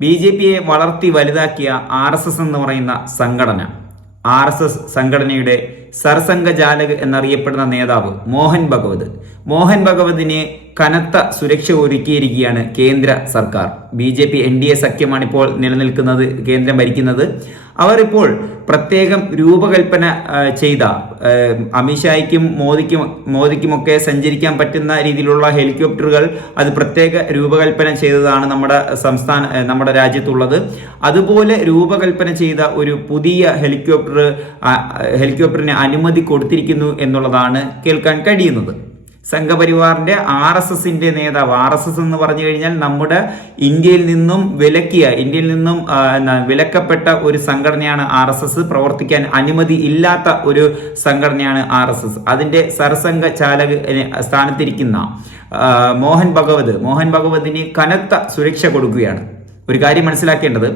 B J പിയെ വളർത്തി വലുതാക്കിയ R S S എന്ന് പറയുന്ന സംഘടന. ആർ എസ് എസ് സംഘടനയുടെ സർസംഘചാലക് എന്നറിയപ്പെടുന്ന നേതാവ് മോഹൻ ഭഗവത്. മോഹൻ ഭഗവതിനെ കനത്ത സുരക്ഷ ഒരുക്കിയിരിക്കുകയാണ് കേന്ദ്ര സർക്കാർ. B J P N D A സഖ്യമാണ് ഇപ്പോൾ നിലനിൽക്കുന്നത് കേന്ദ്രം ഭരിക്കുന്നത്. അവർ ഇപ്പോൾ പ്രത്യേകം രൂപകൽപ്പന ചെയ്ത അമിത്ഷായ്ക്കും മോദിക്കും മോദിക്കുമൊക്കെ സഞ്ചരിക്കാൻ പറ്റുന്ന രീതിയിലുള്ള ഹെലികോപ്റ്ററുകൾ അത് പ്രത്യേക രൂപകൽപ്പന ചെയ്തതാണ് നമ്മുടെ സംസ്ഥാന നമ്മുടെ രാജ്യത്തുള്ളത്. അതുപോലെ രൂപകൽപ്പന ചെയ്ത ഒരു പുതിയ ഹെലികോപ്റ്റർ ഹെലികോപ്റ്ററിന് അനുമതി കൊടുത്തിരിക്കുന്നു എന്നുള്ളതാണ് കേൾക്കാൻ കഴിയുന്നത്. സംഘപരിവാറിന്റെ ആർ എസ് എസിന്റെ നേതാവ്. ആർ എസ് എസ് എന്ന് പറഞ്ഞു കഴിഞ്ഞാൽ നമ്മുടെ ഇന്ത്യയിൽ നിന്നും വിലക്കിയ ഇന്ത്യയിൽ നിന്നും വിലക്കപ്പെട്ട ഒരു സംഘടനയാണ് ആർ എസ് എസ്. പ്രവർത്തിക്കാൻ അനുമതി ഇല്ലാത്ത ഒരു സംഘടനയാണ് ആർ എസ് എസ്. അതിന്റെ സർസംഘ ചാലക സ്ഥാനത്തിരിക്കുന്ന മോഹൻ ഭഗവത്. മോഹൻ ഭഗവതിന് കനത്ത സുരക്ഷ കൊടുക്കുകയാണ്. ഒരു കാര്യം മനസ്സിലാക്കേണ്ടത്.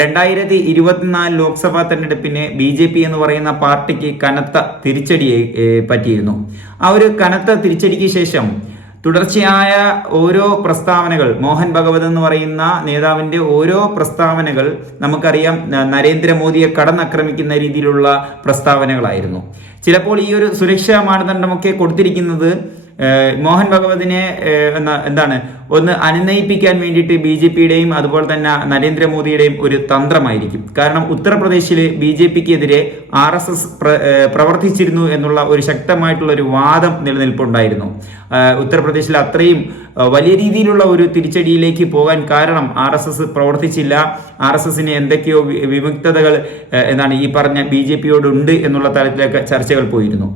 രണ്ടായിരത്തി ഇരുപത്തിനാല് ലോക്സഭാ തെരഞ്ഞെടുപ്പിന് ബി ജെ പി എന്ന് പറയുന്ന പാർട്ടിക്ക് കനത്ത തിരിച്ചടിയെ പറ്റിയിരുന്നു. ആ ഒരു കനത്ത തിരിച്ചടിക്ക് ശേഷം തുടർച്ചയായ ഓരോ പ്രസ്താവനകൾ മോഹൻ ഭഗവത് എന്ന് പറയുന്ന നേതാവിന്റെ ഓരോ പ്രസ്താവനകൾ നമുക്കറിയാം നരേന്ദ്രമോദിയെ കടന്നാക്രമിക്കുന്ന രീതിയിലുള്ള പ്രസ്താവനകളായിരുന്നു. ചിലപ്പോൾ ഈ ഒരു സുരക്ഷാ മാനദണ്ഡമൊക്കെ കൊടുത്തിരിക്കുന്നത് മോഹൻ ഭഗവതിനെ എന്താണ് ഒന്ന് അനുനയിപ്പിക്കാൻ വേണ്ടിയിട്ട് ബി ജെ പിയുടെയും അതുപോലെ തന്നെ നരേന്ദ്രമോദിയുടെയും ഒരു തന്ത്രമായിരിക്കും. കാരണം ഉത്തർപ്രദേശിൽ ബി ജെ പിക്ക് എതിരെ ആർ എസ് എസ് പ്രവർത്തിച്ചിരുന്നു എന്നുള്ള ഒരു ശക്തമായിട്ടുള്ള ഒരു വാദം നിലനിൽപ്പുണ്ടായിരുന്നു. ഉത്തർപ്രദേശിൽ അത്രയും വലിയ രീതിയിലുള്ള ഒരു തിരിച്ചടിയിലേക്ക് പോകാൻ കാരണം ആർ എസ് എസ് പ്രവർത്തിച്ചില്ല. ആർ എസ് എസിന് എന്തൊക്കെയോ വിമുക്തതകൾ എന്താണ് ഈ പറഞ്ഞ ബി ജെ പിയോടുണ്ട് എന്നുള്ള തലത്തിലേക്ക് ചർച്ചകൾ പോയിരുന്നു.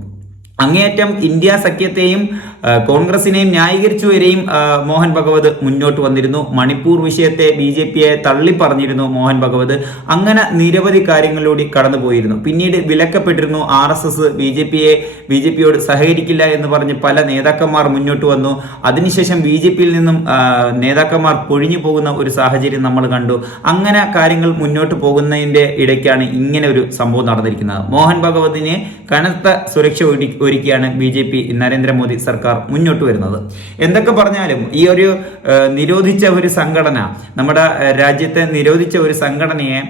അങ്ങേയറ്റം ഇന്ത്യ സഖ്യത്തെയും ആ, കോൺഗ്രസിനെയും ന്യായീകരിച്ചു വരെയും മോഹൻ ഭഗവത് മുന്നോട്ട് വന്നിരുന്നു. മണിപ്പൂർ വിഷയത്തെ ബി ജെ പിയെ തള്ളിപ്പറഞ്ഞിരുന്നു മോഹൻ ഭഗവത്. അങ്ങനെ നിരവധി കാര്യങ്ങളിലൂടെ കടന്നുപോയിരുന്നു. പിന്നീട് വിലക്കപ്പെട്ടിരുന്നു R S S. B J പിയെ ബി ജെ പിയോട് സഹകരിക്കില്ല എന്ന് പറഞ്ഞ് പല നേതാക്കന്മാർ മുന്നോട്ട് വന്നു. അതിനുശേഷം ബി ജെ പിയിൽ നിന്നും നേതാക്കന്മാർ പൊഴിഞ്ഞു പോകുന്ന ഒരു സാഹചര്യം നമ്മൾ കണ്ടു. അങ്ങനെ കാര്യങ്ങൾ മുന്നോട്ട് പോകുന്നതിന്റെ ഇടയ്ക്കാണ് ഇങ്ങനെ ഒരു സംഭവം നടന്നിരിക്കുന്നത്. മോഹൻ ഭഗവതിനെ കനത്ത സുരക്ഷ ഒരുക്കി- ഒരുക്കിയാണ് ബി ജെ പി നരേന്ദ്രമോദി സർക്കാർ മുന്നോട്ട് വരുന്നത്. എന്തൊക്കെ പറഞ്ഞാലും ഈ ഒരു നിരോധിച്ച ഒരു സംഘടന നമ്മുടെ രാജ്യത്തെ നിരോധിച്ച ഒരു സംഘടനയെ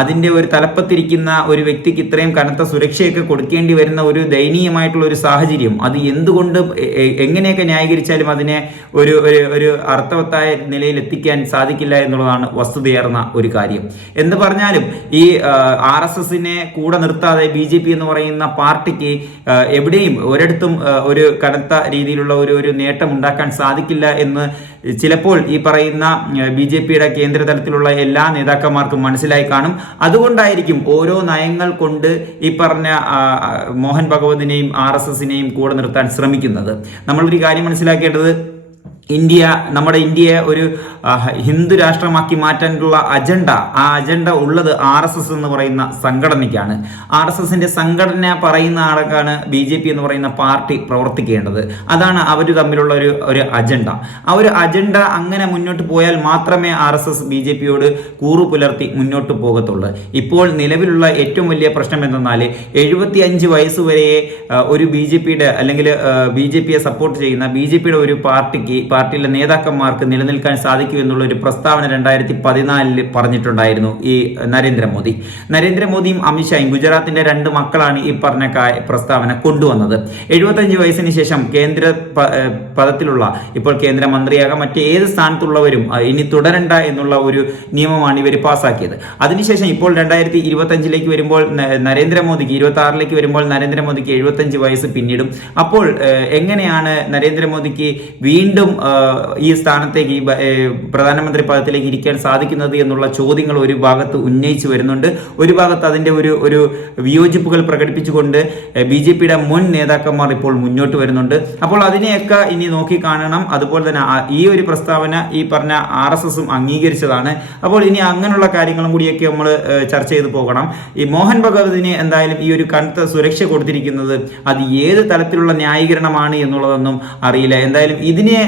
അതിന്റെ ഒരു തലപ്പത്തിരിക്കുന്ന ഒരു വ്യക്തിക്ക് ഇത്രയും കനത്ത സുരക്ഷയൊക്കെ കൊടുക്കേണ്ടി വരുന്ന ഒരു ദയനീയമായിട്ടുള്ള ഒരു സാഹചര്യം അത് എന്തുകൊണ്ട് എങ്ങനെയൊക്കെ ന്യായീകരിച്ചാലും അതിനെ ഒരു ഒരു അർത്ഥവത്തായ നിലയിൽ എത്തിക്കാൻ സാധിക്കില്ല എന്നുള്ളതാണ് വസ്തുതയേർന്ന ഒരു കാര്യം. എന്ന് പറഞ്ഞാലും ഈ ആർ എസ് എസിനെ കൂടെ നിർത്താതെ ബി ജെ പി എന്ന് പറയുന്ന പാർട്ടിക്ക് എവിടെയും ഒരിടത്തും ഒരു കനത്ത രീതിയിലുള്ള ഒരു ഒരു നേട്ടം ഉണ്ടാക്കാൻ സാധിക്കില്ല എന്ന് ചിലപ്പോൾ ഈ പറയുന്ന ബി ജെ പിയുടെ കേന്ദ്ര തലത്തിലുള്ള എല്ലാ നേതാക്കന്മാർക്കും മനസ്സിലായി കാണും. അതുകൊണ്ടായിരിക്കും ഓരോ നയങ്ങൾ കൊണ്ട് ഈ പറഞ്ഞ മോഹൻ ഭഗവതിനെയും ആർ എസ് എസിനെയും കൂടെ നിർത്താൻ ശ്രമിക്കുന്നത്. നമ്മളൊരു കാര്യം മനസ്സിലാക്കേണ്ടത് ഇന്ത്യ നമ്മുടെ ഇന്ത്യയെ ഒരു ഹിന്ദു രാഷ്ട്രമാക്കി മാറ്റാനുള്ള അജണ്ട ആ അജണ്ട ഉള്ളത് ആർ എസ് എസ് എന്ന് പറയുന്ന സംഘടനയ്ക്കാണ്. ആർ എസ് എസിന്റെ സംഘടന പറയുന്ന ആൾക്കാണ് ബി ജെ പി എന്ന് പറയുന്ന പാർട്ടി പ്രവർത്തിക്കേണ്ടത്? അതാണ് അവർ തമ്മിലുള്ള ഒരു ഒരു അജണ്ട. ആ ഒരു അജണ്ട അങ്ങനെ മുന്നോട്ട് പോയാൽ മാത്രമേ R S S B J പിയോട് കൂറു പുലർത്തി മുന്നോട്ട് പോകത്തുള്ളൂ. ഇപ്പോൾ നിലവിലുള്ള ഏറ്റവും വലിയ പ്രശ്നം എന്തെന്നാൽ എഴുപത്തി അഞ്ച് വയസ്സ് വരെ ഒരു ബി ജെ പിയുടെ അല്ലെങ്കിൽ ബി ജെ പിയെ സപ്പോർട്ട് ചെയ്യുന്ന ബി ജെ പിയുടെ ഒരു പാർട്ടിക്ക് പാർട്ടിയിലെ നേതാക്കന്മാർക്ക് നിലനിൽക്കാൻ സാധിക്കൂ എന്നുള്ള ഒരു പ്രസ്താവന രണ്ടായിരത്തി പതിനാലിൽ പറഞ്ഞിട്ടുണ്ടായിരുന്നു ഈ നരേന്ദ്രമോദി. നരേന്ദ്രമോദിയും അമിത്ഷായും ഗുജറാത്തിന്റെ രണ്ട് മക്കളാണ് ഈ പറഞ്ഞ പ്രസ്താവന കൊണ്ടുവന്നത്. എഴുപത്തഞ്ച് വയസ്സിന് ശേഷം കേന്ദ്ര പദത്തിലുള്ള ഇപ്പോൾ കേന്ദ്രമന്ത്രിയാകാം മറ്റ് ഏത് സ്ഥാനത്തുള്ളവരും ഇനി തുടരണ്ട എന്നുള്ള ഒരു നിയമമാണ് ഇവർ പാസ്സാക്കിയത് അതിനുശേഷം ഇപ്പോൾ രണ്ടായിരത്തി ഇരുപത്തി അഞ്ചിലേക്ക് വരുമ്പോൾ നരേന്ദ്രമോദിക്ക് ഇരുപത്തി ആറിലേക്ക് വരുമ്പോൾ നരേന്ദ്രമോദിക്ക് എഴുപത്തഞ്ച് വയസ്സ് പിന്നിടും. അപ്പോൾ എങ്ങനെയാണ് നരേന്ദ്രമോദിക്ക് വീണ്ടും ഈ സ്ഥാനത്തേക്ക് ഈ പ്രധാനമന്ത്രി പദത്തിലേക്ക് ഇരിക്കാൻ സാധിക്കുന്നത് എന്നുള്ള ചോദ്യങ്ങൾ ഒരു ഭാഗത്ത് ഉന്നയിച്ചു വരുന്നുണ്ട്. ഒരു ഭാഗത്ത് അതിന്റെ ഒരു ഒരു വിയോജിപ്പുകൾ പ്രകടിപ്പിച്ചുകൊണ്ട് ബി ജെ പിയുടെ മുൻ നേതാക്കന്മാർ ഇപ്പോൾ മുന്നോട്ട് വരുന്നുണ്ട്. അപ്പോൾ അതിനെയൊക്കെ ഇനി നോക്കി കാണണം. അതുപോലെ തന്നെ ഈ ഒരു പ്രസ്താവന ഈ പറഞ്ഞ ആർ എസ് എസും അംഗീകരിച്ചതാണ്. അപ്പോൾ ഇനി അങ്ങനെയുള്ള കാര്യങ്ങളും കൂടിയൊക്കെ നമ്മൾ ചർച്ച ചെയ്തു പോകണം. ഈ മോഹൻ ഭഗവതിന് എന്തായാലും ഈ ഒരു കനത്ത സുരക്ഷ കൊടുത്തിരിക്കുന്നത് അത് ഏത് തരത്തിലുള്ള ന്യായീകരണമാണ് എന്നുള്ളതൊന്നും അറിയില്ല. എന്തായാലും ഇതിനെ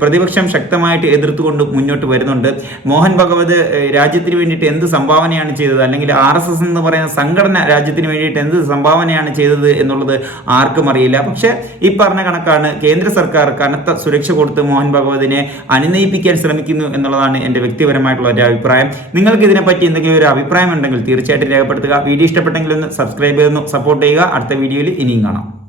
പ്രതിപക്ഷം ശക്തമായിട്ട് എതിർത്തുകൊണ്ട് മുന്നോട്ട് വരുന്നുണ്ട്. മോഹൻ ഭഗവത് രാജ്യത്തിന് വേണ്ടിയിട്ട് എന്ത് സംഭാവനയാണ് ചെയ്തത്? അല്ലെങ്കിൽ ആർ എസ് എസ് എന്ന് പറയുന്ന സംഘടന രാജ്യത്തിന് വേണ്ടിയിട്ട് എന്ത് സംഭാവനയാണ് ചെയ്തത് എന്നുള്ളത് ആർക്കും അറിയില്ല. പക്ഷെ ഈ പറഞ്ഞ കണക്കാണ് കേന്ദ്ര സർക്കാർ കനത്ത സുരക്ഷ കൊടുത്ത് മോഹൻ ഭഗവതിനെ അനുനയിപ്പിക്കാൻ ശ്രമിക്കുന്നു എന്നുള്ളതാണ് എന്റെ വ്യക്തിപരമായിട്ടുള്ള ഒരു അഭിപ്രായം. നിങ്ങൾക്ക് ഇതിനെപ്പറ്റി എന്തെങ്കിലും ഒരു അഭിപ്രായം ഉണ്ടെങ്കിൽ തീർച്ചയായിട്ടും രേഖപ്പെടുത്തുക. വീഡിയോ ഇഷ്ടപ്പെട്ടെങ്കിൽ ഒന്ന് സബ്സ്ക്രൈബ് ചെയ്യുന്നു സപ്പോർട്ട് ചെയ്യുക. അടുത്ത വീഡിയോയിൽ ഇനിയും കാണാം.